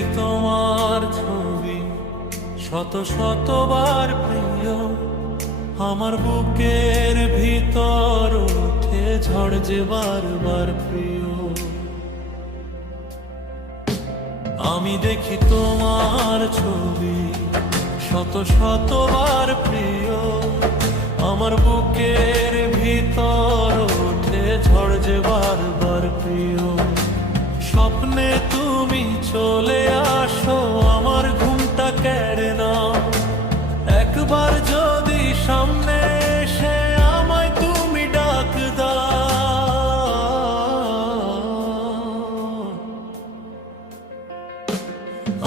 দেখি তোমার ছবি শত শতবার প্রিয়, আমার বুকের ভিতর ওঠে ঝড় যে বারবার প্রিয়। আমি দেখি তোমার ছবি শত শতবার প্রিয়, আমার বুকের ভিতর ওঠে ঝড় যে বারবার প্রিয়। স্বপ্নে তুমি চলে আসো, আমার ঘুমটা কেড়ে নাও, একবার যদি সামনে এসে আমায় তুমি ডাক দাও।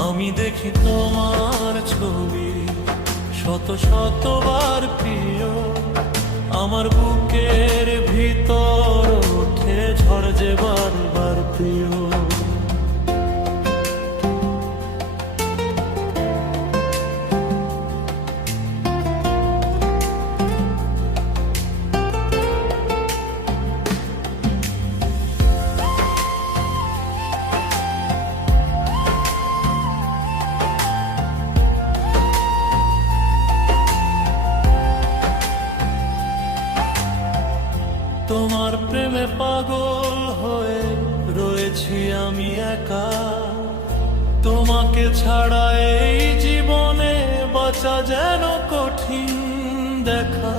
আমি দেখি তোমার ছবি শত শতবার প্রিয়, আমার বুকের ভিতর ওঠে ঝড় যে বারবার প্রিয়। তোমার প্রেমে পাগল হয়ে রয়েছি আমি একা, তোমাকে ছাড়া এই জীবনে বাঁচা যেন কঠিন দেখা।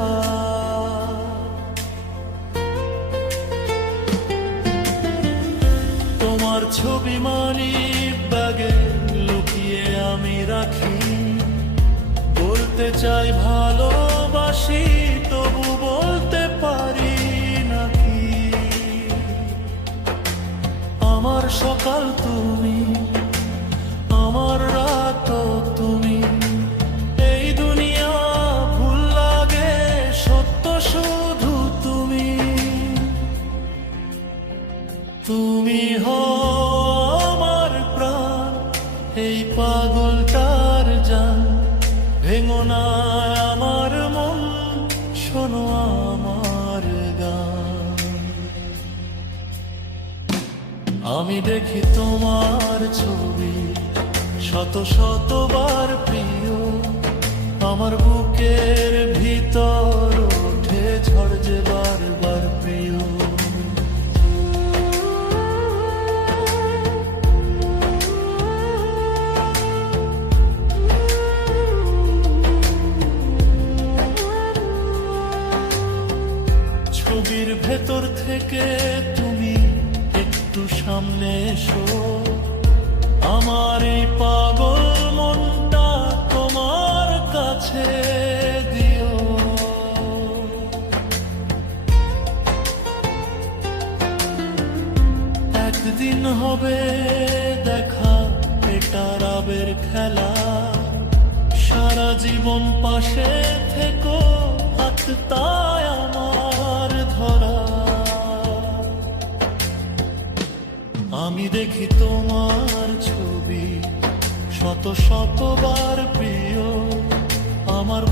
তোমার ছবি মানি ব্যাগে লুকিয়ে আমি রাখি, বলতে চাই ভালোবাসি তবু বলতে পারি নাকি। আমার সকাল তুমি, আমার রাত তুমি, এই দুনিয়া ভুল লাগে সত্য শুধু তুমি। তুমি হও আমার প্রাণ, এই পাগলটার জান, ভেঙো না আমার মন, শোনো আমার গান। আমি দেখি তোমার ছবি শত শতবার প্রিয়, আমার বুকের ভিতর ওঠে ঝড় যে বারবার প্রিয়। ছবির ভেতর থেকে তুমি একটু সামনে এসো, আমার এই পাগল মনটা তোমার কাছে দিও। একদিন হবে দেখা, এটা রবের খেলা, সারা জীবন পাশে থেকো আত্মায় আমার ধরা। আমি দেখি তোমার ছবি শত শতবার প্রিয়, আমার